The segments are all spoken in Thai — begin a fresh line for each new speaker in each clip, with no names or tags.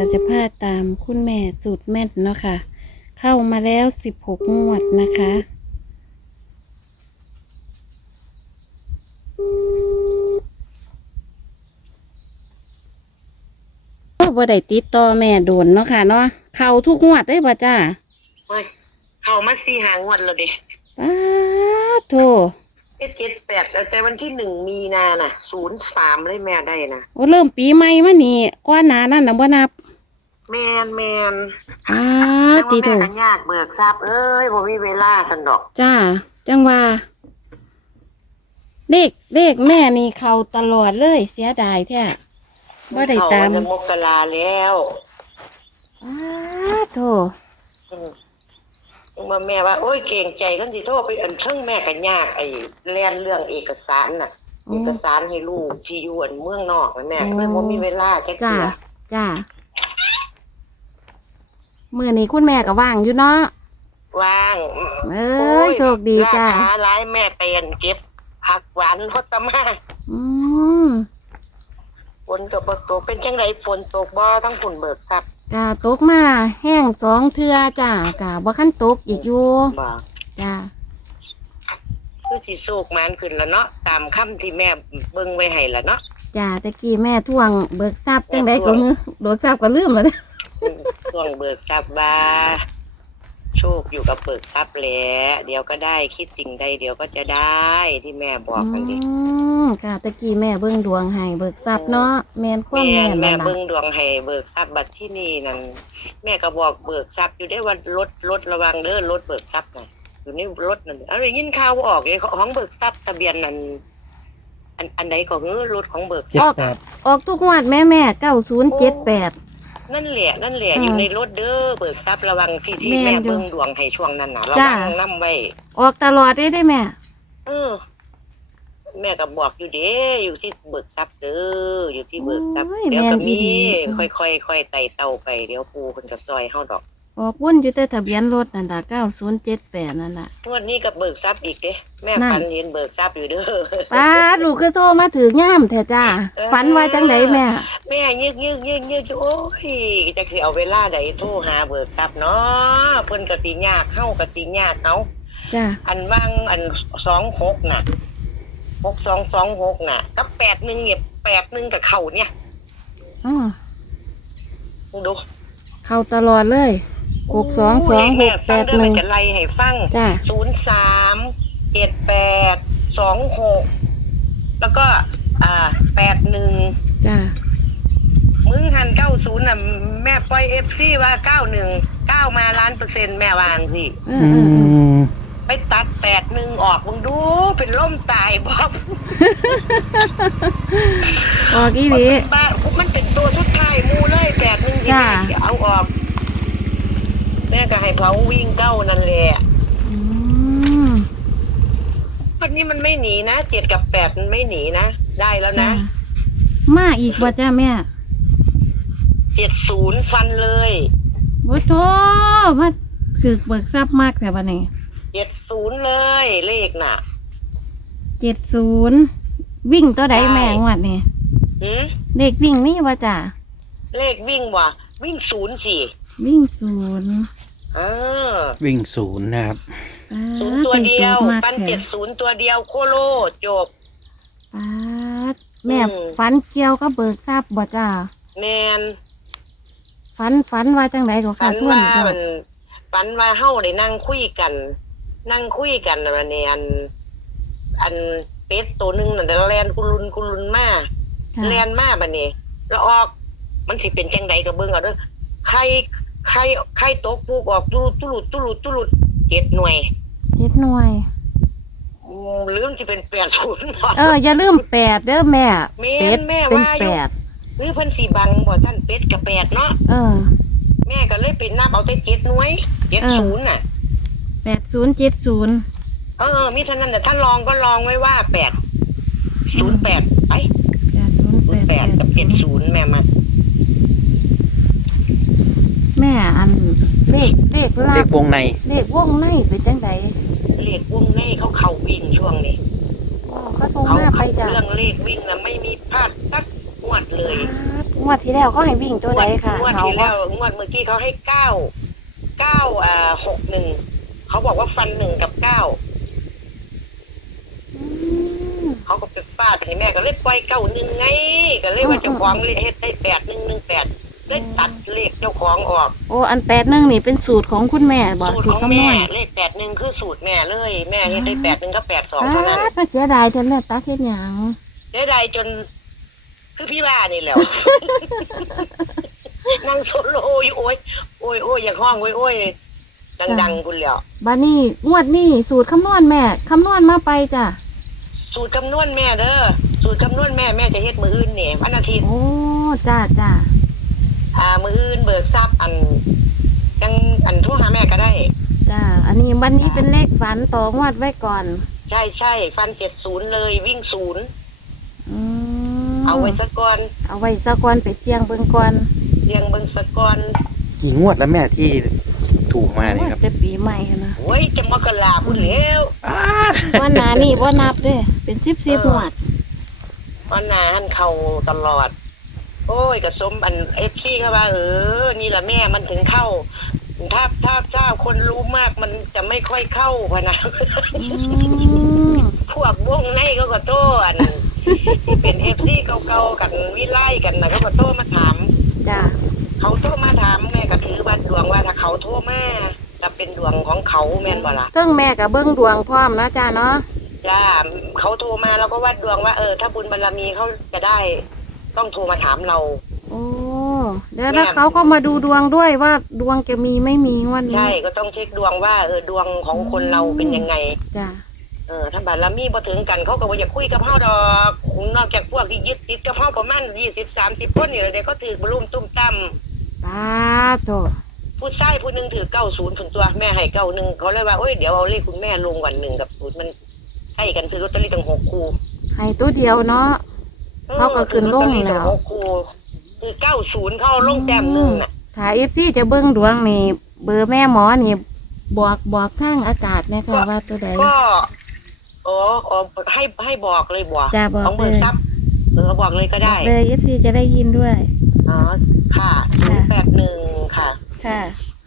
จะพาตามคุณแม่สูตรแม่นเนาะค่ะ เข้ามาแล้ว16งวดนะคะบ่ได้ติดต่อแม่โดนเนาะค่ะเนาะเข้าทุกงวดได้ป่ะจ้า
เฮ้ยเขามา4-5 งวดแล้วดิ
ป้าโถ
7-8แต่วันที่1 มีนาน่ะ03เลยแม่ได้นะ
โอ้เริ่มปีใหม่มานี่กว่าหนานั่นนะบ่นับ
แมน
อ้า
แต่ว่า
ติโถ
แม่ก็ยากเบิกทรัพย์เอ้ยบ่มีเวลากันดอก
จ้าจังว่าเลขแม่นี่เข้าตลอดเลยเสียดายแท้บ่ได้ตาม
เขจะมกราแล้ว
อ้าโถ
อืมมาแม่ว่าโอ้ยเก่งใจกันสิโทษไปอันเทิงแม่ก็ยากไอ้แล่นเรื่องเอกสารน่ะเอกสารให้ลูกที่อยู่อันเมืองนอกนะแม่เลยบ่มีเวลาจัก
จ้า
เทื่อ
จ้ามื้อนี้คุณแม่ก็ว่างอยู่เนาะ
ว่าง
เอ้ยโชคดีจ้า
ราคาหลายแม่ไปอันเก็บผักหวานฮอดตะมา
อืม
ฝนก็บ่ตกเป็นจังไดฝนตกบ่ทั้งฝุ่นเบิกทรัพย์
กะตกมาแห้ง2 เทื่อจ้ากะบ่คันตกอีกอยู่
บ่
จ้า
คือสิโชคหมานขึ้นแล้วเนาะตามคำที่แม่เบิ่งไว้ให้แล้วเนาะ
จ้าตะกี้แม่ท่วงเบิกทรัพย์จังไดก็ฮือโดนทรัพย์ก็ลืมแล้วเด้อ
ช่วงเบิกทรัพย์ว่าโชคอยู่กับเบิกทรัพย์แหละเดี๋ยวก็ได้คิดสิ่งใดเดี๋ยวก็จะได้ที่แม่บอกกันดิ
ค่ะตะกี้แม่เบิ่งดวงให้เบิกทรัพย์เนาะแม่นความแม่น
แม่
นั่นล่ะ
เบิ่งดวงให้เบิกทรัพย์บัดที่นี่นั่นแม่ก็บอกเบิกทรัพย์อยู่ได้ว่ารถระวังเด้อรถเบิกทรัพย์น่ะอยู่ในรถนั่นเอาได้ยินข่าวว่าออกเลยของเบิกทรัพย์ทะเบียนนั่นอันใดก็คือรถของเบิกทรัพย์
ออกทุกงวดแม่9078
นั่นแหละอยู่ในรถเด้อเบิกทรัพย์ระวังที่
แม่น
แม่
อยู่
เบิ่งดวงให้ช่วงนั้นน่ะระ
จ้า
วังนำไว้
ออกตลอดได้แม่
เออแม่ก็บอกอยู่เด้อยู่ที่เบิกทรัพย์เด้ออยู่ที่เบิกทรัพย์
โอ้ย
เดี๋ยวก็
แม่นอี
มี
หลี
ค่อยๆไต่เต้าไปเดี๋ยวปู่เพิ่นก็ซอยเฮาดอก
ออกวนอยู่แต่ทะเบียนรถนั่นล่ะ9078นั่นล่ะ
งวดนี้ก็เบิกทรัพย์อีกเด้แม่
นั่น
ฝันเห็นเบิกทรัพย์อยู่เด้อ
ป้าลูกคือโทรมาถือย่ามแท้จ้าฝันว่าจังไดแม่
แม่ยึกโอ้ยจะสิเอาเวลาใดโทรหาเบิกทรัพย์เนาะเพิ่นก็สิยากเฮาก็สิยากเฮา
จ้า
อันว่างอัน26น่ะ6226น่ะกับ81เนี่ย81กับเข้าเนี่ย
อ๋อ
มึงดู
เข้าตลอดเลย
แม่จะ
62261
ไล่ให้ฟัง
จ้า
037826แล้วก็81
จ้า
มึงหัน90น่ะแม่ปล่อย FC ว่า91 9มา1,000,000%แม่วางสิ
เออ
ไปตัด81ออกมึงดูเป็นล่มตายบ่
ออกอีหลี
บ้ามันเป็นตัวสุดท้ายหมู่เลย81ที่
จ้า
แม่เอาออก แม่ก็ให้เขาวิ่งเก้านั่นแหละ
อืม
วันนี้มันไม่หนีนะ7กับ8มันไม่หนีนะได้แล้วนะ
มาอีกบ่จ้าแม่
70ฟันเลย
บ่โทมาถึกเบิกทรัพย์มากแต่บัดนี้
70เลยเลขน่ะ
70วิ่งตัวใดแม่งวดนี้
หืม
เลขวิ่งมีบ่จ้า
เลขวิ่งว่ะวิ่ง0สิ
วิ่ง0
เออ
วิ่งศูนย์นะครับ
0ตัวเดียว
ป็
ปัน
โจทย์มากแท้
70ตัวเดียวโคโลจบ
ปาดแม่
อืม
ฝันเกี่ยวกับเบิกทรัพย์บ่จ้า
แมน
ฝันว่าจังไดก็
ฝั
ค่ะ
น
ทวน
ว่า
ก่อ
มัน นฝันว่าเฮาได้นั่งคุยกันน่ะวันนี้อันเป็ดตัวหนึงน่ะแล่นกุลุนมา
ค่ะ
แล่นมาบัดนี้แล้วออกมันสิเป็นจังใดก็เบิ่งเอาเด้อไข่ตกปูกออกตุลุด7 หน่วย
7 หน่วย
หรือมันสิเป็น80บ่
อย่าลืม8เด้อแม่
แม่น
เป็ด
แม่
เป็น
ว่าอยู่
8
หรือเพิ่นสิบังบ่ท่านเป็ดกับ8เนาะ แม่ก็เลยไปนับเอาแต่7 หน่วย70น่ะ
8070
มิฉะนั้นน่ะท่านลองก็ลองไว้ว่า808ไป8กับ70แม่มา
แม่อันเลขลั
เล
บ
ขวงใน
เลขวงในเป็นจังได
เลขวงในเขาเข้าวิ่งช่วงนี้
เขาส่ง
เขา
มาไปจ้ะ
เรื่องเลขวิ่งน่ะไม่มีพลาดสักงวดเลย
งงวดที่แล้วเขาให้วิ่งตัวใดค่ะ
งวด
เขา
ที่
ว่า
แล้วงวดเมื่อกี้เขาให้61เขาบอกว่าฟัน1กับ9เขาก็ไปฟาดให้แม่ก็เลยปล่อย91ไงก็เลยว่าเจ้าของเลยเฮ็ดได้8118เลยตัดเลขเจ้าของออก
โอ้อัน81นี่เป็นสูตรของคุณแม่บ่
สูตร
สู
ข
ต
อ
รง คำน
แม่
วณ
เลข81คือสูตรแม่เลยแม่เฮ็ดได้81กับ82เท่านั้น
ป้าเสียดายแท้แล้วตัดเฮ็ดหยัง
ได้ใดจนคือพี่ว่านี่แหล้ว นั่งโซโลอยู่โอ้ยอย่างห้องโอ้ยดังๆคุณแล้ว
บัดนี้งวดนี้สูตรคำนวณแม่คำนวณมาไปจ้ะ
สูตรคำนวณแม่เด้อสูตรคำนวณแม่จะเฮ็ดมืออื่นนี่วันอาทิตย์
โอ้จ้าจ้า
มืออื่นเบิกทรัพย์อันโทรหาแม่ก็ได้
จ้าอันนี้วันนี้เป็นเลขฝันต่องวดไว้ก่อน
ใช่ฟัน70เลยวิ่ง0
อืม
เอาไว้ซะก่อน
เอาไว้ซะก่อนไปเสี่ยงเบิ่งก่อน
เรียงเบิ่งซะก่อน
กี่งวดแล้วแม่ที่ถูกมาเนี่ยครับ
แต่ปีใหม่นะ
โอ้ยจะมกราพุ่นแล้ว
วันหนานี่บ่นับเด้เป็น10งวด
วันหน้าหันเข้าตลอด โอ้ยกระสมอันFCก็ว่านี่ล่ะแม่มันถึงเข้า ถ้าคนรู้มากมันจะไม่ค่อยเข้าพะนะ
อืม
พวกวงในเขาก็โต้อันที่เป็น FC เก่าๆกันวิไลกันนะเขาก็โต้มาถาม
จ้า
เขาโทรมาถามแม่ก็ถือว่าดวงว่าถ้าเขาโทรมาจะเป็นดวงของเขาแม่นบ่ล่ะ
เครื่องแม่กับเบิ้งดวงพร้อมนะจ้าเนาะ
จ้าเขาโทรมาแล้วก็วัดดวงว่าถ้าบุญบารมีเขาจะได้ต้องโทรมาถามเรา
โอ้เดี๋ยวแล้วเขาก็มาดูดวงด้วยว่าดวงจะมีไม่มีงวันนี้
ใช่ก็ต้องเช็คดวงว่าดวงของคนเราเป็นยังไง
จ้า
ถ้าบารมีบ่ถึงกันเขาก็บ่อยากคุยกับเฮาดอกนอกจากพวกที่ยึดติดกับเฮาประมาณ20-30คนนี่แหละเดี๋ยวก็ถือบรุมตุ้มตั้ม
ตาโต
ผู้ชายผู้หนึงถือ90พุ่นตัวแม่ให้91เขาเลยว่าโอ้ยเดี๋ยวเอาเลขคุณแม่ลงวัน1กับ0มันใช่กันซื้อลอตเตอรี่ตั้ง6คู่
ให้ตัวเดียวเนาะ เขาก็ขึ้นลงแล้ว
6คู่คือ90เข้าลงแต้มหนึงน่ะ
ถ้า FC จะเบิ้งดวงนี่เบอร์แม่หมอนี่บอกทางอากาศนะคะว่าตัวใด
ก็ให้บอกเลยบอก
จ้าบอก
ของเบอ
เลย
ร์ซับบอกเลยก็
บอ
ได้
กเลย FC จะได้ยินด้วย
อ๋อค่ะ081ค่ะ
ค่ะ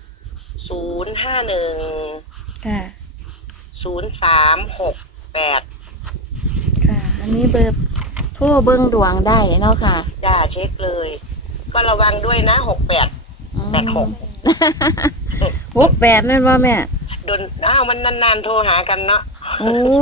051
ค่ะ
0368
ค่ะ อันนี้เบอร์โทรเบิ้งดวงได้เนาะค่ะ
จ้าเช็คเลย ก็ระวังด้วยนะ68
68นั่นว่าแม่
มันนานๆโทรหากันเนาะ
โอ้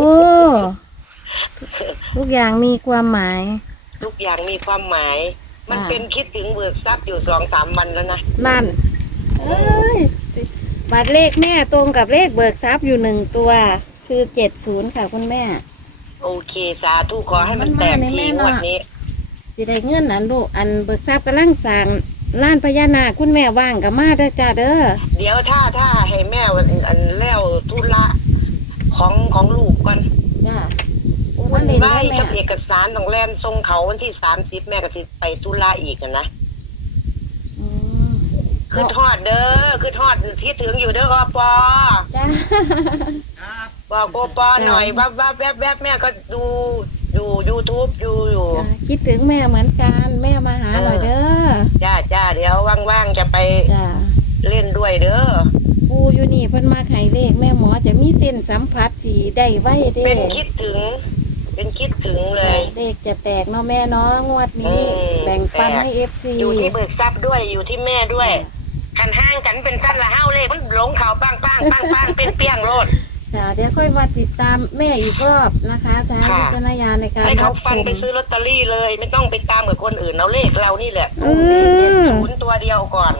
ทุกอย่างมีความหมาย
ทุกอย่างมีความหมาย มันเป็นคิดถึงเบิกทรัพย์อยู่2-3 วันแล้วนะ
นั่น เอ้ยบัตรเลขแม่ตรงกับเลขเบิกทรัพย์อยู่1 ตัว คือ70ค่ะคุณแม่
โอเคสาธุขอให้มันแตกทีงวดนี้
สิได้เงินอันลูกอันเบิกทรัพย์กำลังสร้างล้านพญานาคคุณแม่ว่างกับมาเด้อจ้าเด้อ
เดี๋ยวถ้าให้แม่อันแล้วธุระของลูกก่อน
จ้า
วัน
เล่น
ไหว้
แม่
กับเอกสารของแรมส่งเขาวันที่30แม่ก็สิไปธุระอีกนะ
อืม
คือทอดเด้อคือทอดที่ถึงอยู่เด้ออปอ
จ้า
บอกโอปอหน่อยแวบแม่ก็ดูอยู่ YouTube อยู่
จ้าคิดถึงแม่เหมือนกันแม่มาหาหน่อยเด้อ
จ้าเดี๋ยวว่างๆจะไป
จ้า
เล่นด้วยเด้อ
ปูอยู่นี่เพิ่นมาไขเลขแม่หมอจะมีเส้นสัมผัสที่ได้ไว้เด้
เป็นคิดถึงเลย
เลขจะแตกเนาะแม่เนาะงวดนี้ แบ่งปันให้ FC
อยู่ที่เบิกทรัพย์ด้วยอยู่ที่แม่ด้วยคันห้างกันเป็นสั้นละเฮ้าเลยมันหลงเขาปังเป็นเปี้ยงโลด
ค่ะเดี๋ยวค่อยมาติดตามแม่อีกรอบนะคะใช้วิจารณญาณในการ
ให้
รั
เขา
บช
ฟัน
ม
ไปซื้อลอตเตอรี่เลย ไม่ต้องไปตามกับคนอื่นเอาเลขเรานี่แหละ 0ตัวเดียวก่อน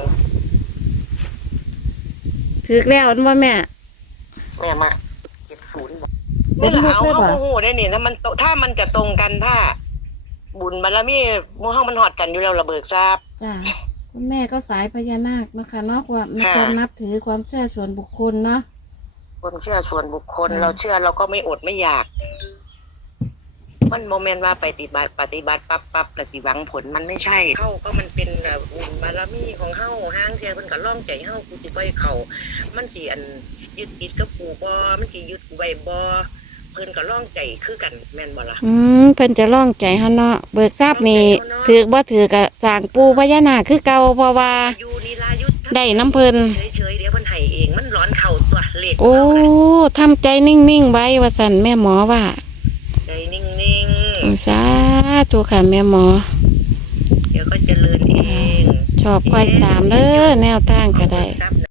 ถึกแล้วอันว่าแม่
แม่มา70นี่แหละเอาเข้าหูได้นี่ถ้ามันจะตรงกันถ้า บุญบารมีหมู่เฮามันฮอดกันอยู่แล้วระเบิกทราบ
จ้าคุณแม่ก็สายพญานาคนะคะเนาะความนับถือความเชื่อส่วนบุคคลเนาะ
ความเชื่อส่วนบุคคล
ค่ะ
เราเชื่อเราก็ไม่อดไม่อยาก มันโมเมนต์ว่าปฏิบัติปั๊บแล้วสิหวังผลมันไม่ใช่เข้าก็มันเป็นบุญบารมีของเฮาห้างเทียเพิ่นก็ล่องใจเฮากูสิบ่ให้เข้ามันสิยึดติดกับกูบ่มันสิยึดกูไว้บ่เพิ่นก็ร่องใจคือกันแม่นบ่ล่ะ
เพิ่นจะร้องใจเฮาเนาะเบิกทรัพย์นี่ถือบ่ถือก็สร้างปูพญานาคคือเก่าเพราะว่า
อยู่นี่ลายุทธ
ได้น้ำเพิ่น
เฉยๆเดี๋ยวเพิ่นให้เองมันร้อนเข่าตัวเลข
โอ้
เราน่ะ
ทำใจนิ่งๆไว้ว่าสั่นแม่หมอว่า
ใจนิ่ง
สาธุค่ะแม่หมอ
ๆเดี๋ยวก็เจริญเอง
ชอบค่อยตามเด้อแนวทางก็ได้
ทรัพย์